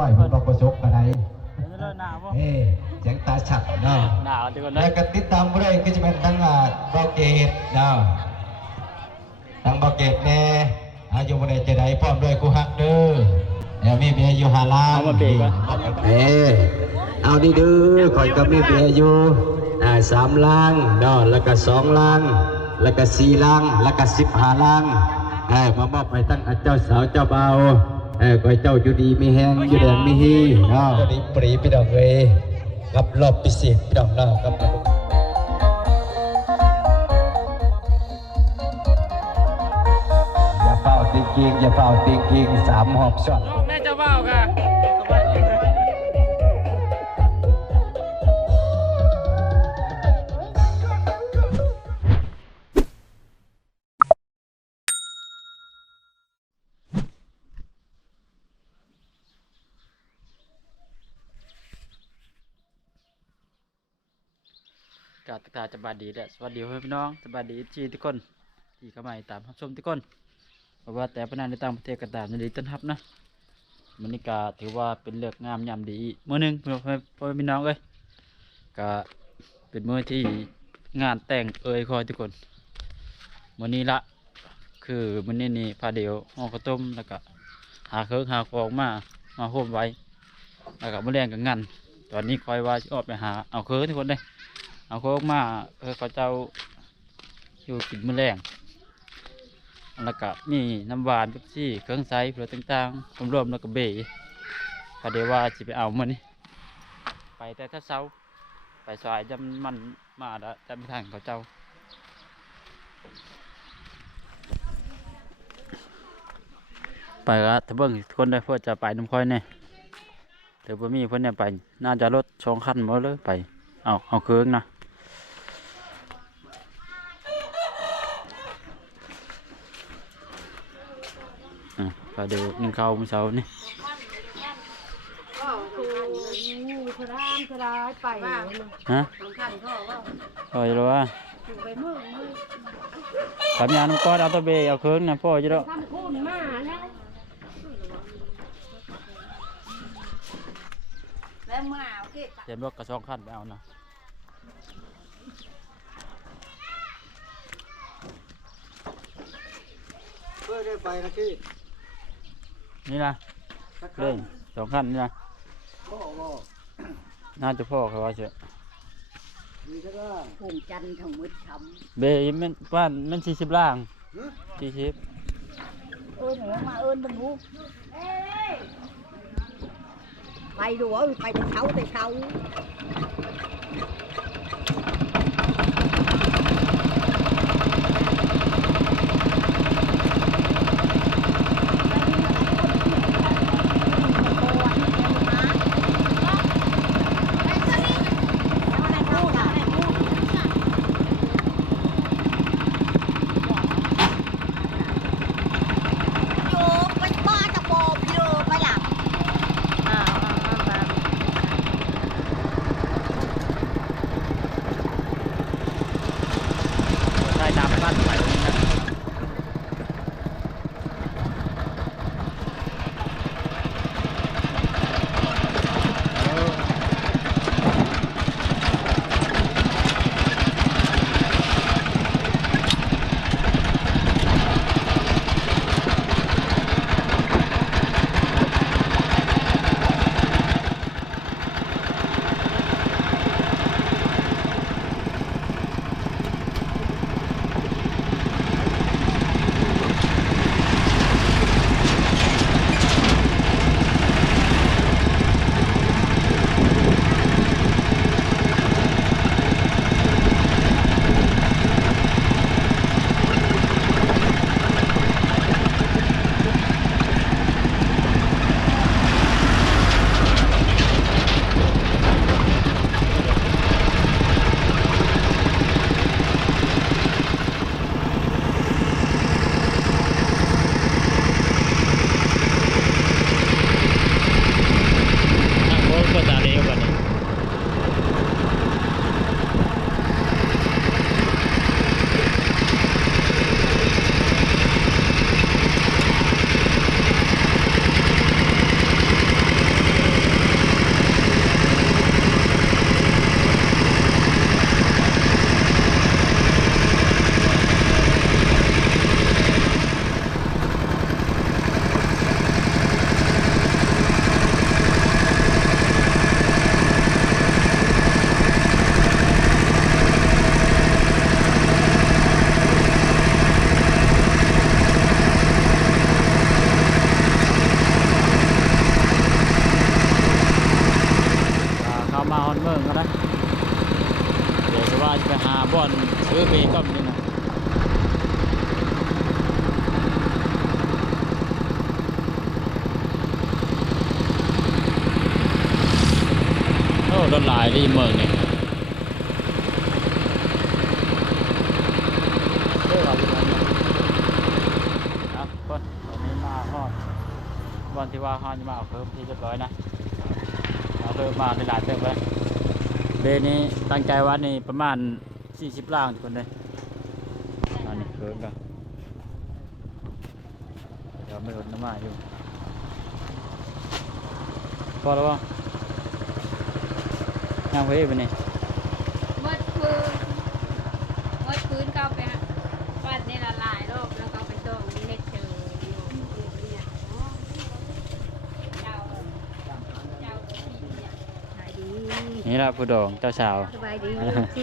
น้อยเพิ่นบ่ประสบกันไดหนาวบ่เอ้เสียงตาฉัดเนาะหนาวทุกคนนะแล้วก็ติดตามบ่ได้ก็จะเป็นทั้งบอเกตเนาะทั้งบอเกตแน่อายุบ่ได้จะได้พร้อมด้วยกูฮักเด้อแล้วมีเบียร์อยู่5ล้านเอามาเบรกก่อนเอาดีดื้อข่อยก็มีเบียร์อยู่3ล้านเนาะแล้วก็2ล้านแล้วก็4ล้านแล้วก็15ล้านมามอบให้ทั้งเจ้าสาวเจ้าบ่าวขอเจ้าอยู่ดีมีแห้งอยู่แดงมีฮีเนาะดีปรีพี่น้องเอ้ยกับรอบพิเศษพี่น้องเนาะกับอย่าเฝ้าติงกิงอย่าเฝ้าติงกิง3 หอบช็อตแม่เจ้าบ่าวค่ะกาตาจะบาดีแหละสวัสดีพี่น้องสวัสดีจีทุกคนที่เข้ามาตามรับชมทุกคนเพราะว่าแต่พนันในต่างประเทศก็ตามยินดีต้อนรับนะมันนี่กาถือว่าเป็นเลือกงามยามดีมื้อนึงพ่อพี่น้องเอ้ยก็เป็นมื้อที่งานแต่งคอยทุกคนมื้อนี้ละคือมื้อนี้นี่พาเดียวห่อข้าวต้มแล้วก็หาเครื่องหาของมาโฮมไว้แล้วก็มื้อแรงกับงานตอนนี้คอยว่าออกไปหาเอาเครื่องทุกคนเลยเอาโค้กมาเขาเจ้าอยู่กินมื้อแรงแล้วก็มีน้ำหวานกับซี่เครื่องใช้เพื่อต่างๆรวมๆแล้วก็เบ๋พอเดี๋ยวว่าจะไปเอามันนี่ไปแต่ถ้าเช้าไปสายจำมันมาแล้วจะไม่ทันเขาเจ้าไปก็ถ้าเบิ่งคนได้เพื่อจะไปน้ำค่อยเนี่ยเดี๋ยวพอมีเพื่อนเนี่ยไปน่าจะรถ2 คันมาเลยไปเอาเครื่องนะก็เดี๋ยวนึ่งข้าวมื้อเช้านี่ฮะพ่อจะรู้ว่าทำยาน้ำก้อนเอาตะเบยเอาเครื่องนะพ่อจะรู้เดี๋ยวบอกกระช่องขั้นไปเอานะเพื่อได้ไปนะพี่นี่นะเร่ง2 ขั้นนี่นะน่าจะพ่อเขาว่าเชื่อภูมิจันทร์ทั้งหมดทำเบย์มันบ้านมัน40 ล่าง40หนูมาบรรลุไปดูไปแต่เช้า บ่อนซื้อเบก็มีนะโอ้รถหลายที่เมืองนี่ครับคนตอนนี้มาฮอดวันที่ว่าฮอดจะมาเอาเพิ่มที่เรียบร้อยนะเอาเพิ่มมาหลายๆเติมไปเบนี้ตั้งใจว่านี่ประมาณ40ล่างทุกคนเลยอันนี้เพิ่มกันเดี๋ยวไม่ลดน้ำมาอยู่พอแล้วป่ะยังไว้ไปนี่ วัดพื้นก็เอาไปวัดนี่ละหลายรอบแล้วก็เอาไปต้มนี่เฮ็ดเจออยู่เนี่ยเจ้าเนี่ย ขายดี นี่ละผู้ดองเจ้าสาว สบายดีสิ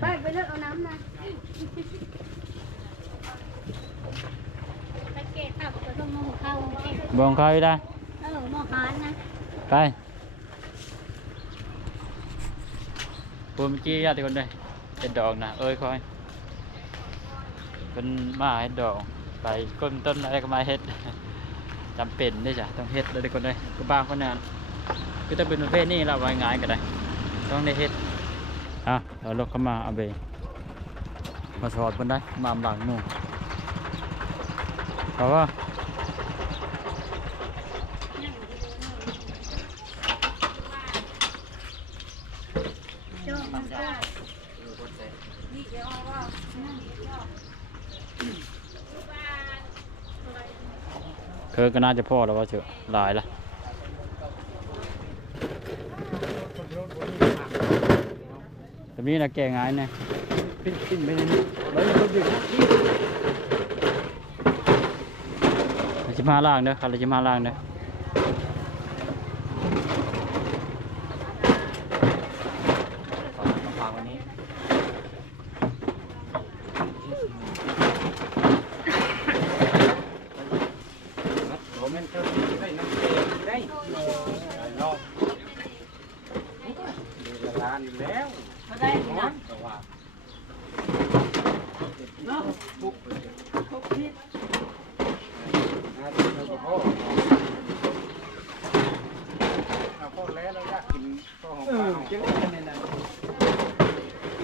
ไปเลือกเอาน้ำนะ สังเกตถ้าก็ต้องมองเข้าเอง บองเขาอยู่ได้ มองหานนะ ไปผมกี้ญาติคนเลยเห็ดดอกนะเอ้ยคอยเป็นมาเห็ดดอกไปก้นต้นอะไรก็มาเห็ด จำเป็นได้จ้ะต้องเห็ดเลยคนเลยก็บางคนนั้นคือถ้าเป็นประเภทนี้เราไว้ง่ายก็ได้ต้องได้เห็ดเราลกเข้ามาเอาไปมาสอดบนได้มาหลังหมู่เพราะว่า โจ้มันก็ คือก็น่าจะพ่อแล้วว่าเชื่อหลายละแต่นี้นะแก่ง่ายเนี่ยปิ้นไปนี่เราจะมาล่างเด้อเราจะมาล่างเด้อ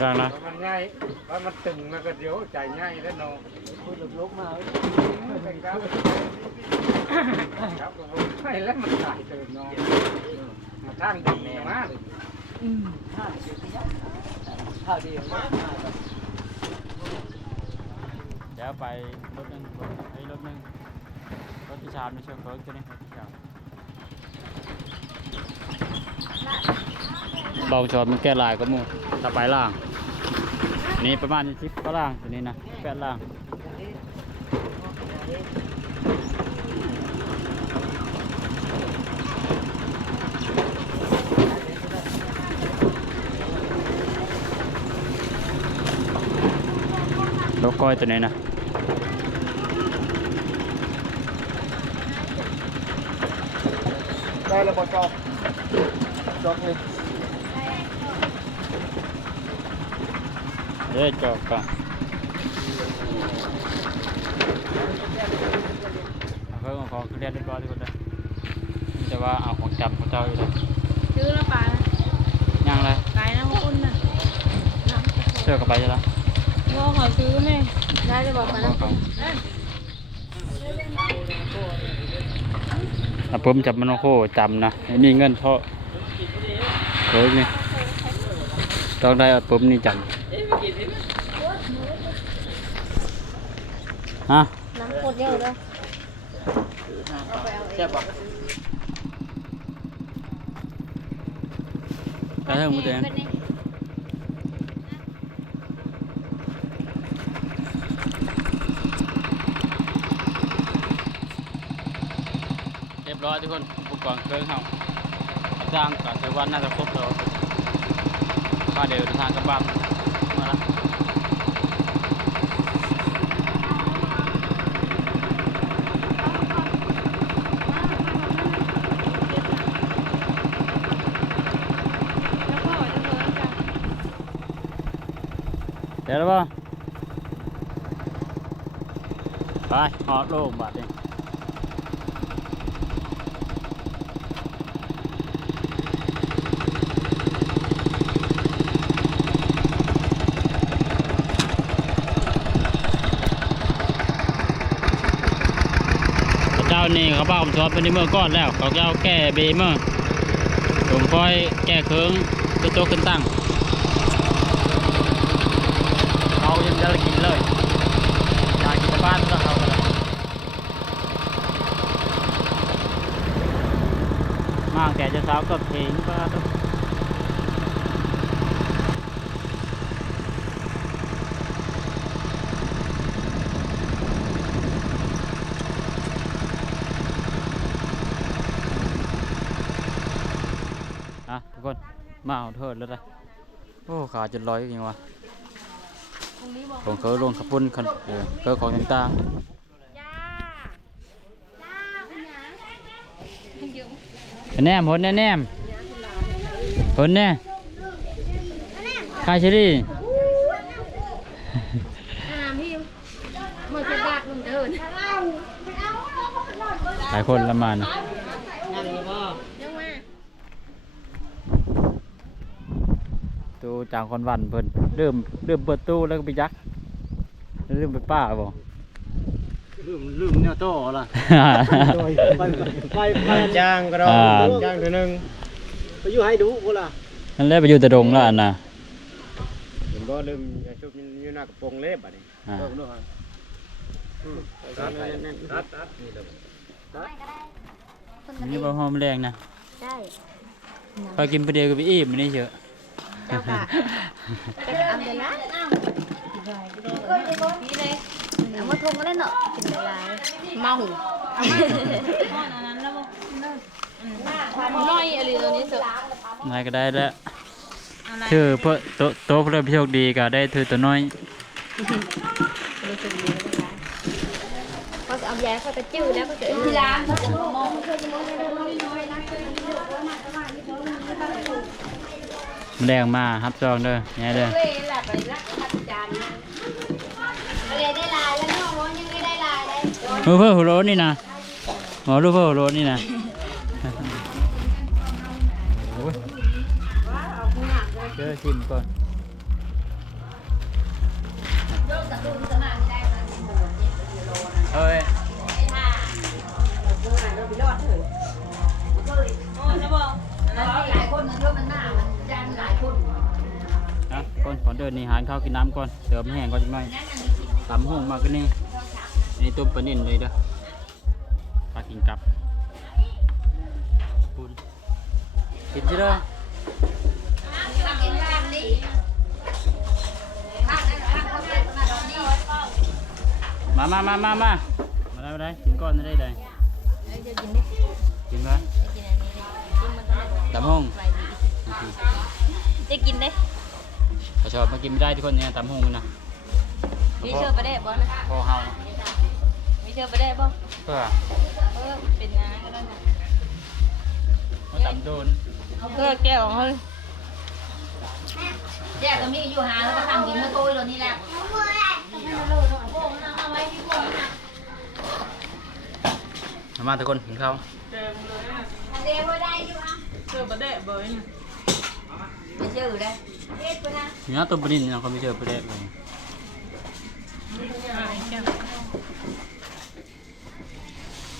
ล่างนะ มันง่ายว่ามันตึงมันก็เดี๋ยวใจง่ายแล้วเนาะพูดลุกมาครับครับก็ใช่แล้วมันตายเติมเนาะมาทางดีมากข้าวดีมาก เดี๋ยวไปรถนึงไอ้รถนึงรถที่ชามไม่เชื่อเฟิร์สตัวนี้รถที่ชามเบาชอดมันแก้ลายก็มูถ้าไปล่าง นี่ประมาณ10ก็ล่างตัวนี้นะ8ล่างรถก้อยตัวนี้นะ ได้แล้วบอจอบเลย เดี๋ยวจบก่อนเอาเพิ่มของเรียนเรียบร้อยทุกคนเลยนี่แต่ว่าเอาของจำของเจ้าอยู่เลย ซื้อแล้วป่า ย่างเลย ไก่น้ำอุ่นน่ะ เชื่อกลับไปใช่ไหม โง่ขอซื้อแม่ได้จะบอกกันนะ ผมจับมันโคจำนะนี่เงินเท่าโอ้ยนี่ต้องได้ผมนี่จำฮะ น้ำกดเยอะเลย แซ่บปะได้ทั้งหมดเลยเรียบร้อยทุกคนอุปกรณ์เครื่องเขาจ้างกับเทวันน่าจะครบแล้วก็เดี๋ยวเดินทางกลับบ้านมาละ ดี๋ยวแล้วบ่ไปหอดโลกบาดนี่เจ้านี่เขาบ้าผมชอบเป็นในเมื่อก้อนแล้วเขาจะเอาแก้เบเมื่อผมคอยแก้เคืองขึ้นโตขึ้นตั้งเขายังจะกินเลยอยากกินบ้านก็เขาเลยมากแต่จะสาวก็เพลงก็ต้องทุกคนมาเอาเถิดแล้วนะโอ้ขาจะลอยอย่างวะของเขาลงขับปุ่นขันเกิดของต่างๆแนมผลแนมผลแน่คาเชอรี่ พี่มือจะดักมึงเดิน หลายคนละมัน ยังมา ตู้จางคนวันเพิ่นเริ่มเปิดตู้แล้วก็ไปยักเริ่มไปป้าบ่ ลืมเนี่ยโตล่ะไปจ้างก็ได้จ้างเท่านึงไปอยู่ให้ดูกูล่ะ นั่นแหละไปอยู่แต่ดงแล้วอันน่ะ ผมก็ลืมชุบอยู่หน้ากระโปรงเล็บอ่ะนี่เพิ่มด้วยตัดนี่นี่บ่หอมแรงนะ ใช่ พอกินไปเดียวก็ไปอิ่มนี่เฉย เจ้าค่ะจะทำเดี๋ยวนะพี่เลยเอามาทงก็ได้เนาะกินเวลาเมาน้อยอะไรตัวนี้สุด นายก็ได้แล้วถือเพื่อโตเพื่อโชคดีก็ได้ถือตัวน้อย เขาจะเอาแย่เขาจะจืดแล้วเขาจะที่ร้านเขาจะมอง แรงมาฮับซองเด้อแง่เด้อ เว้ยแหละไปรักพัดจานอะไรได้ลายแล้วน้องยังไม่ได้ลายเลย รูปเพื่อหัวโล้นนี่นะหมอรูปเพื่อหัวโล้นนี่นะเจอชิมก่อนเฮ้ยก่อนขอเดินนี่หานข้าวกินน้ำก่อนเติมแห้งก่อนจังหน่อยตำห้องมากกันนี่นี่ตุ้มปลานิ่นเลยเด้อปลากินกับปูนกินสิเด้อมาได้กินก้อนได้ได้กินไหมตำห้อง จะกินได้ ถ้าชอบมากินไม่ได้ทุกคนเนี่ยตำห้องนะ มีเชื่อประเดี๋ยวบ่นะ พอเฮา มีเชื่อประเดี๋ยวบ่ เพื่อ เป็นน้าก็ได้นะ มาตำโดน เพื่อแก้วเฮ้ย แยกตรงนี้อยู่หาแล้วก็ทำกินเมื่อโตยตรงนี้แหละ มาทุกคนกินข้าว เดี๋ยวได้อยู่อ่ะ ไม่เชื่อเลย เนื้อตัวปลานิ่นเขาไม่เจอปลาแดกเลย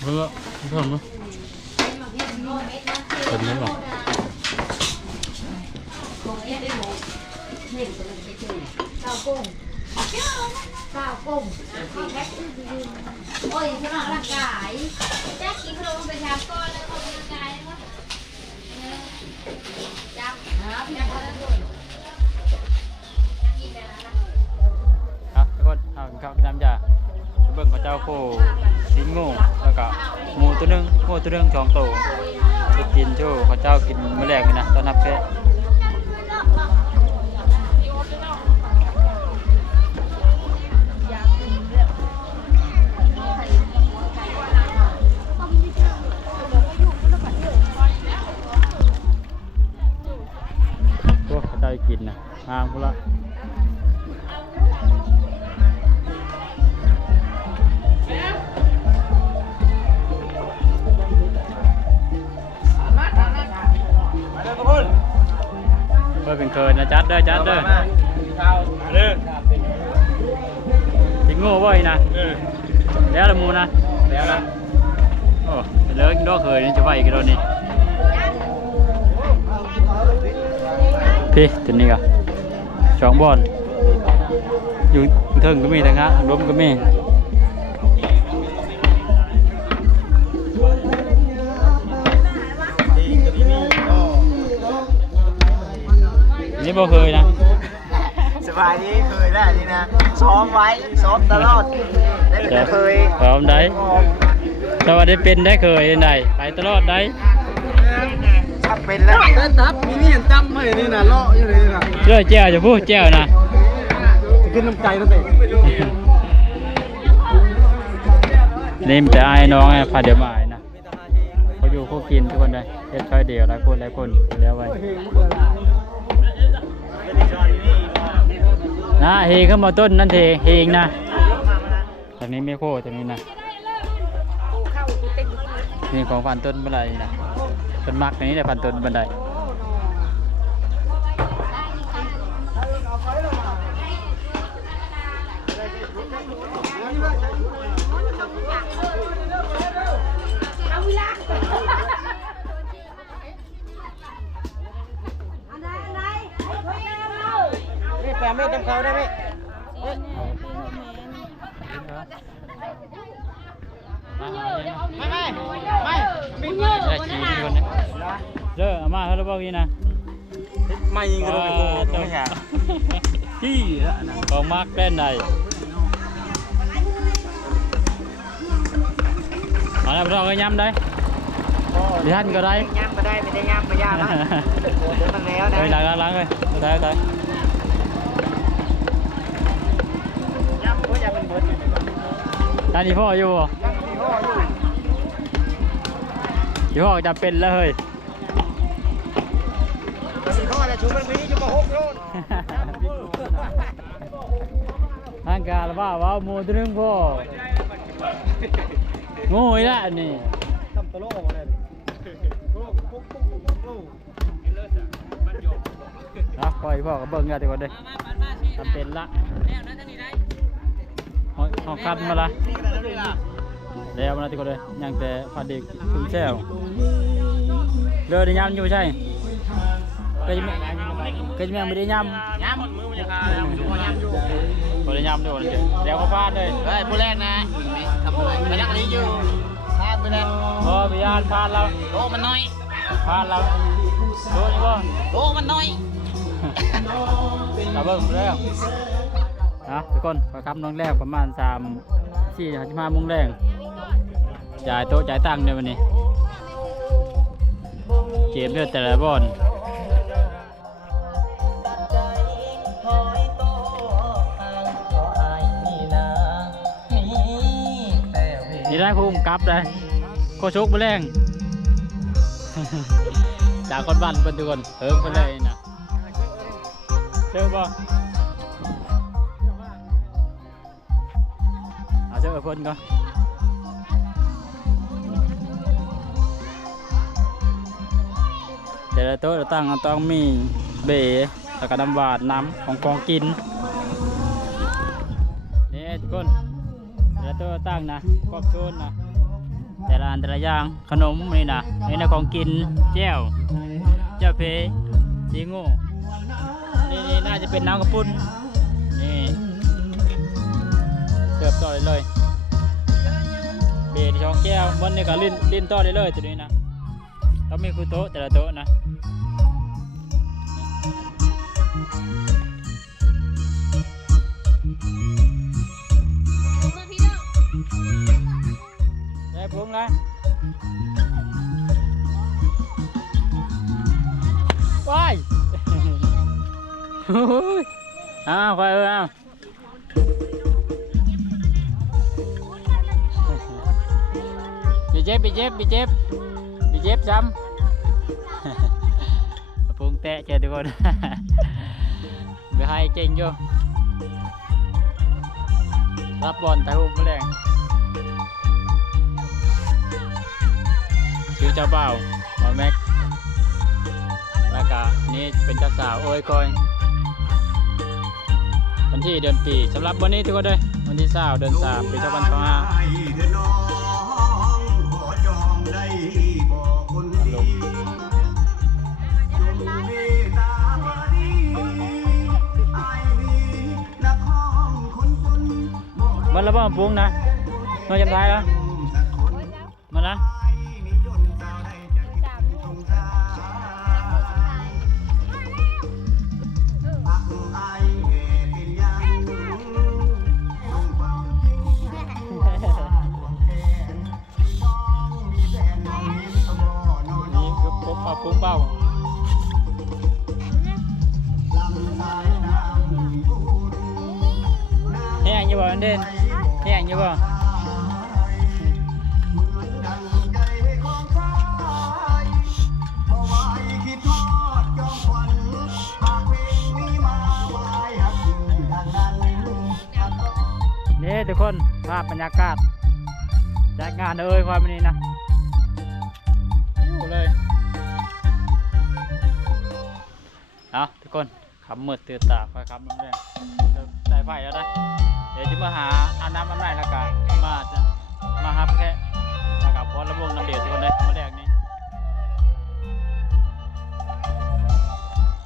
เพื่อเพิ่มมั้ยเพิ่มนิดหน่อย ข้าวกุ้งโอ้ยขนมร่างกายแจ๊กกินขนมไปทำก้อนแล้วขนมร่างกายนะจับครับจับแล้วด้วย ครับทุกคนเอากินข้าวกินน้ำจ้าเบิ่งเขาเจ้าโคทิ้งงูแล้วก็หมูตัวหนึงโคตัวหนึง2ตัวจะกินโชว์เขาเจ้ากินมื้อแรกนี่นะตอนนับแพะพวกเขาได้กินนะห่างพุ่นละ บ่เป็นเคินนะจัดเด้อจัดเด้อ เด้อ สิงโง่บ่อีนะแล้วละหมูนะ แล้วนะ โอ้เลิกดอกเคยนี่จะไหวกันแล้วนี่พี่ตัวนี้ก็สองบอลอยู่เทิงก็มีทั้งฮะล้มก็มีนี่บ่เคยนะ สบายดีเคยได้นี่นะซ้อมไว้ซ้อมตลอดได้เป็นเคย พร้อมได้แต่ว่าได้เป็นได้เคยได้ไปตลอดได้ ถ้าเป็นแล้ว แต่ตับมีนี่จำไม่นี่นะเลาะอยู่เลยนะ เชื่อแจ้วจะพูดแจ้วนะ ขึ้นน้ำใจนั่นเอง นี่มันจะอายน้องไงพาเดี๋ยวมาอายนะเขาอยู่เขากินทุกคนเลยเฮ็ดช้อยเดียวหลายคนเลี้ยวไว้นะเฮเข้ามาต้นนั่นเทเฮงนะตอนนี้ไม่โค้ตรงนี้นะนี่ของฟันต้นบันไดนะต้นมักนี้แต่ฟันต้นบันไดนี่แปลไม่เต็มเขาได้ไหม ได้ชีทุกคนนะเด้ออาม่าเขาบอกงี้นะ ไม่ยิงกันเลยโอ้โห ต้องขี้ละนะของมากเล่นใดเอาละพวกเราก็ย้ำได้ดิท่านก็ได้ ย่ำมาได้ไม่ได้ย่ำมายากนะมันแล้วนะ เฮ้ยล้างเลยได้ ย่ำก็อย่าเป็นเบิร์ด ท่านนี่พ่ออยู่บ่อยู่พ่อจะเป็นแล้วเฮ้ย สีพ่อจะชูมันมีอยู่มาหกโล ทางการว่าว้าวหมูตัวนึงพ่องูอีละอันนี้ ทำตลกออกมาเลย นะปล่อยพ่อกับเบิ้งกันดีกว่าเด้อทำเป็นละหอคันมาละแล้วมาละดีกว่าเด้อยังแต่พาเด็กถึงแซวเรือได้ยำอยู่ใช่ก็จะไม่ได้ยำ ย่ำมือมันจะขาดอยู่ย่ำอยู่ บ่ได้ยำด้วยวันเดียวเดี๋ยวก็พลาดเลย เฮ้ยผู้แรกนะทำอะไรมายักนี้อยู่พลาดไปแล้ว พอพิยานพลาดแล้ว โตมันน้อย พลาดแล้วโดนบ่ โตมันน้อย ตาเบิ้งแล้วนะทุกคนไปครับน้องแรกประมาณ3-4-5 โมงแรงจ่ายโต๊ะจ่ายตังค์ในวันนี้เกมเลือดแต่ละบอลนี่ได้คุ้มกลับเลยโคชกมาแรง จากคนบ้านเป็นทุกคนเพิ่มไปเลยนะเจอบ่เอาเจอเพิ่นก่อนแต่ละโต๊ะตั้งต้องมีเบ๋แล้วก็น้ำหวานน้ำของกองกินนี่ทุกคนแต่ละโต๊ะตั้งนะครอบโซนนะแต่ละอันแต่ละอย่างขนมนี่นะนี่นะของกินแจ่วเพสีงูนี่น่าจะเป็นน้ำกระปุ้นนี่เสิร์ฟต่อเลยเบรช่องแก้ววันนี้ก็ลิ้นต่อได้เลยตัวนี้นะต้องมีคือโต๊ะแต่ละโต๊ะนะได้พุงนะว้ายอ้าวไปอ้าวbị chép xăm phun tệ chơi tụi con bị hai trên vôรับบอลแต่หุ่มแรงชื่อเจ้าเบ่าวแม็กไร แล้วก็นี่เป็นเจ้าสาวโอ้ยคอยวันที่เดือนปีสำหรับวันนี้ทุกคนเลยวันที่20เดือน3ปี2025มันระเบิดปุ้งนะน้อยจำได้แล้วมันนะนี่คือปุ๊บปะปุ้งเป้าแห้งอยู่บ่อันเด่นแห้งอยู่บ่นี่ทุกคนภาพบรรยากาศจัดงานเลยความนี้นะอยู่เลยเอาทุกคนคำมืดตื่นตาคอยคำลงแรงใส่ไฟแล้วนะเดี๋ยวจะมาหาอาบน้ำน้ำไหลแล้วก็มาฮับแค่แล้วก็พอระวงน้ำเดือดทุกคนเลยมาแรกนี้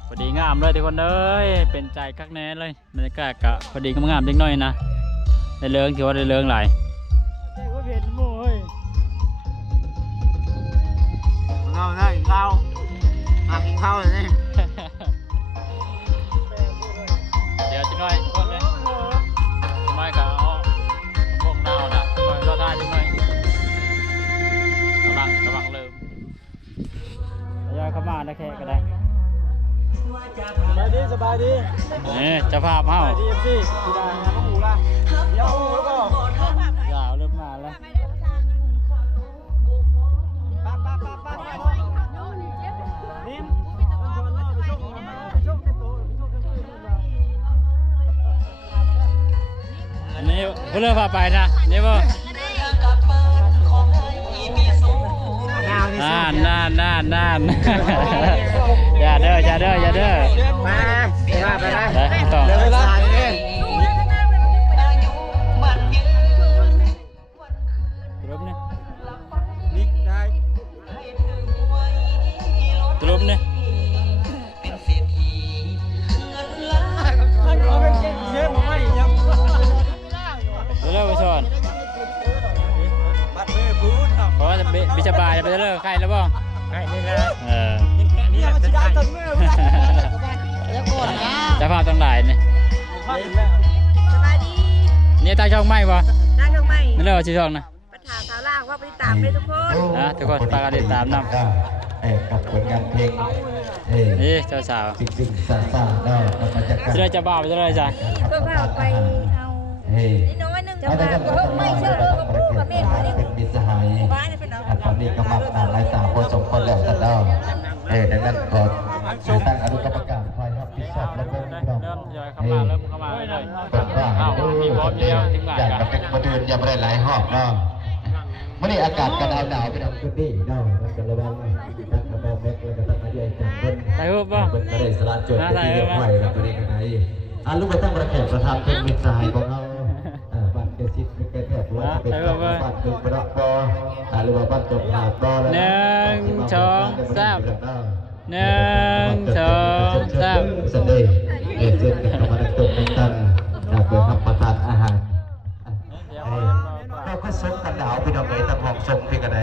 พอดีงามเลยทุกคนเลยเป็นใจคักแน่เลยบรรยากาศก็พอดีงามๆเล็กน้อยนะได้เลิงถือว่าได้เลิงหลายเราได้เราหักเข้าเลยนี่ เดี๋ยวจะน้อยทุกคนเลยไม่ก็เอาพวกดาวนะคอยรอท่าจังหน่อยกำลังเริ่มย่อยเข้ามาได้แค่ก็ได้สบายดี นี่เจ้าภาพเฮา ดีสิที่ได้นะพ่อหมูละเดี๋ยวหมูแล้วก็ ยาวเริ่มมาแล้วอันนี้เพื่อนพาไปนะนี่ป่ะนานอย่าเด้อมาไปนะ ได้ต่อ เดี๋ยวเวลาเนี่ย ตรุมเนี่ย นี่ได้ ตรุมเนี่ย เอาเป็นเชฟมาให้ยัง เร็วไปสอน บัดเบฟูดครับ เพราะว่าบิชบายไปเลิกใครแล้วบ้าง ใช่นี่นะ นี่มันจะได้ต้นเมื่อจะพาต้องหลายนี่ สบายดี นี่ตั้งช่องไม่ป่ะ นั่งทำไม นี่เลิกชื่อช่องนะ ปัญหาสาวล่างว่าไปติดตามเลยทุกคน นะทุกคนฝากติดตามนำ กับผลงานเพลง นี่เจ้าสาว สิ่งซาเนาะกับบรรยากาศ จะได้จะบ้าไปจะได้จ้ะ ก็พาไปเอานิดน้อยนึงจะมาก็ไม่เชื่อเลยกับผู้กับแม่คนนี้ เป็นมิตรสหาย บ้านนี่เป็นน้อง ตอนนี้ก็มาตามรายตาพอสมควรแล้วท่านเนาะดังนั้นขอตั้งอนุกรรมการคอยรับผิดชอบและเบิ่งพี่น้อง เริ่มย้อยเข้ามาเริ่มเข้ามาเลย เป็นว่า อ้าวมีพร้อมอยู่แล้วถึงหมาย อยาก กัน จะเป็นประเดือนยังไม่ได้หลายหอบเนาะมื่อนี้อากาศก็หนาวไปทำพื้นที่เนาะมันจะระวังตั้งกระบอกแม็กแล้วก็ตั้งมาใหญ่จังเบิ้ล ถ่ายรูปป่ะ เบิ้ลก็ได้สลัดโจทย์ที่เรียบร้อยแล้วตัวนี้กันไหนลูกไปตั้งประแขกประธานเป็นมิตรสหายของเราบ้านเกษตรเป็นแขกว่าเป็นบ้านเกิดประดับบ่หรือว่าบ้านจบหาดบ่แล้ว 1 2 3 1 2 3 เสด็จเส้นกันมาตกเป็นตันเพื่อรับประทานอาหารเราก็ซกกันหนาวพี่น้องเลยตะพองซกพี่กันไหน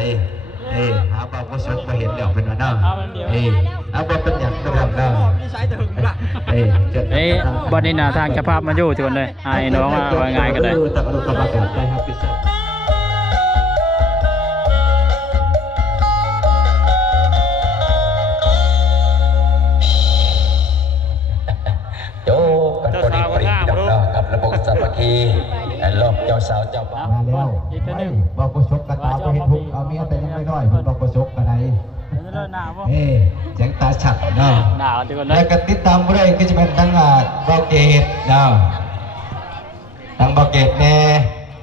หาบ่าวก็ซกมาเห็นเดี๋ยวเป็นวันนั้นเอาบ่เป็นอย่างกระทำได้บันนี้นะทางจะภาพมาอยู่ทุกคนเลยไอ้น้องว่าง่ายกันเลย ตักอนุกรรมการได้ครับพี่สาวโยกันคนนี้ไปดับดอกกับระบบสามัคคีรอบเจ้าสาวเจ้าบ่าวมาแล้วบอกประสบกันตาไปเห็นทุกเอาเมียแต่ยังไม่น้อยคุณบอกประสบกันไหนเสียงตาฉัดเนาะ หนาวทุกคนเล แล้ ยว ก็ติดตามผู้ใดก็จะเป็นทั้งบอเกตเนาะทั้งบอเกตแน่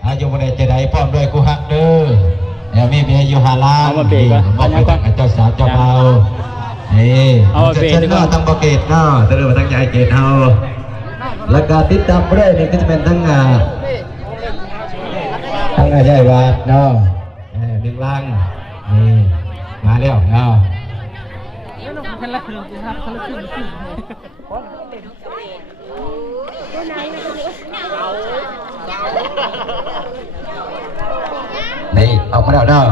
อายุผู้ใดจะได้พร้อมด้วยคู่ฮักเด้อแล้วมีเมียอยู่หาล้านบอกไปตั้งกับเจ้าสาวเจ้าบ่าว นี่ เอาเบรก ฉัน ดีก ก็ ว่า ตั้งโปรเกตเนาะตั้งมาตั้งใหญ่เกตเอาแล้วก็ติดตามไปด้วยนี่ก็จะเป็นทั้งใหญ่วาดเนาะหนึ่งลังนี่มาแล้วเนาะนี่ออกมาแล้วเนาะ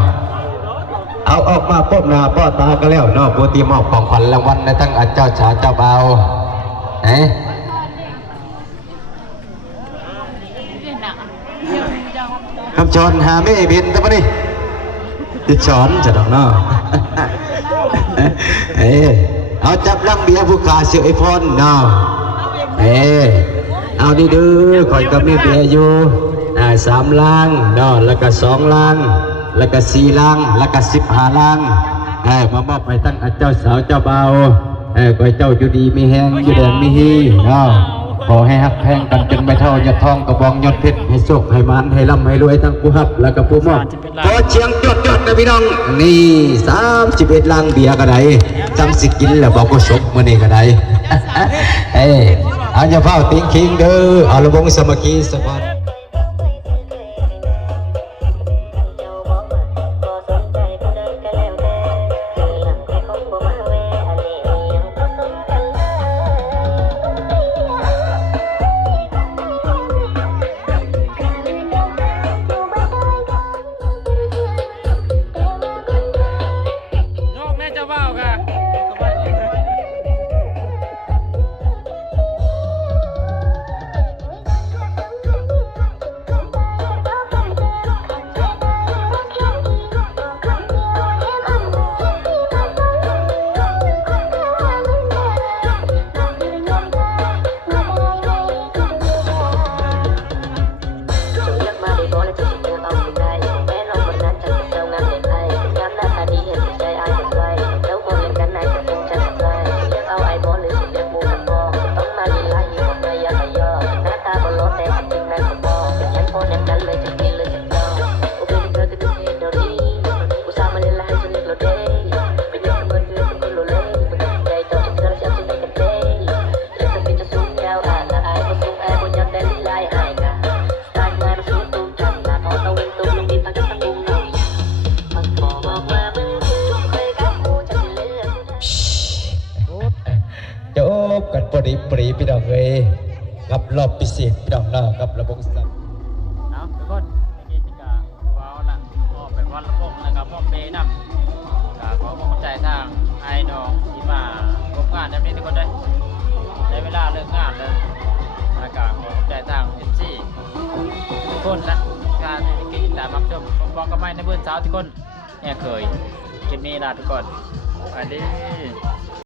เอาออกมาป้อมหน้าป้อตาก็แล้วเนาะปกติมอบของขวัญรางวัลในทั้งเจ้าชาเจ้าบ่าวคำชอนหาไม่เบนแต่ปะนี่ติดช้อนจะดอกเนาะเอาจับลังเบียร์ผู้ขาเสียไอพอนเนาะเอาดีดื้อคอยกับมีเบียร์อยู่3ลังเนาะแล้วก็2ลังแล้วก็4ลังแล้วก็15ลังมามอบให้ทั้งเจ้าสาวเจ้าบ่าวขอให้เจ้าอยู่ดีมีแห้งอยู่แดงมีฮีเนาะขอให้ฮักแพงกันจนไม่เท่ายอดทองกระบองยอดเพชรให้โชคให้มันให้ร่ำให้รวยทั้งผู้ฮับแล้วก็ผู้มอบขอเชียงจดนะพี่น้องนี่31ลังเบียร์ก็ได้จำสิกินแล้วบอกก็ชกมื้อนี้ก็ได้เอาอย่าเฝ้าติ้งคิงเด้อเอาระวงสามัคคีสวัสดิ์กันปรีพี่น้องเลยกับรอบพิเศษพี่น้องเนาะกับระบบสับเอาทุกคนในกิจกรรมว้าวละมอบเป็นวันละพงนะครับมอบเบนำขอขอบใจทางไอ้น้องที่มาร่วมงานในนี้ทุกคนด้วยในเวลาเลิกงานเลยนะครับขอขอบใจทางเอ็นซีทุกคนนะการในกิจกรรมรับชมบอกกันไหมในเบื้องเช้าทุกคนเนี่ยเคยคลิปนี้ลาทุกคนสวัสดี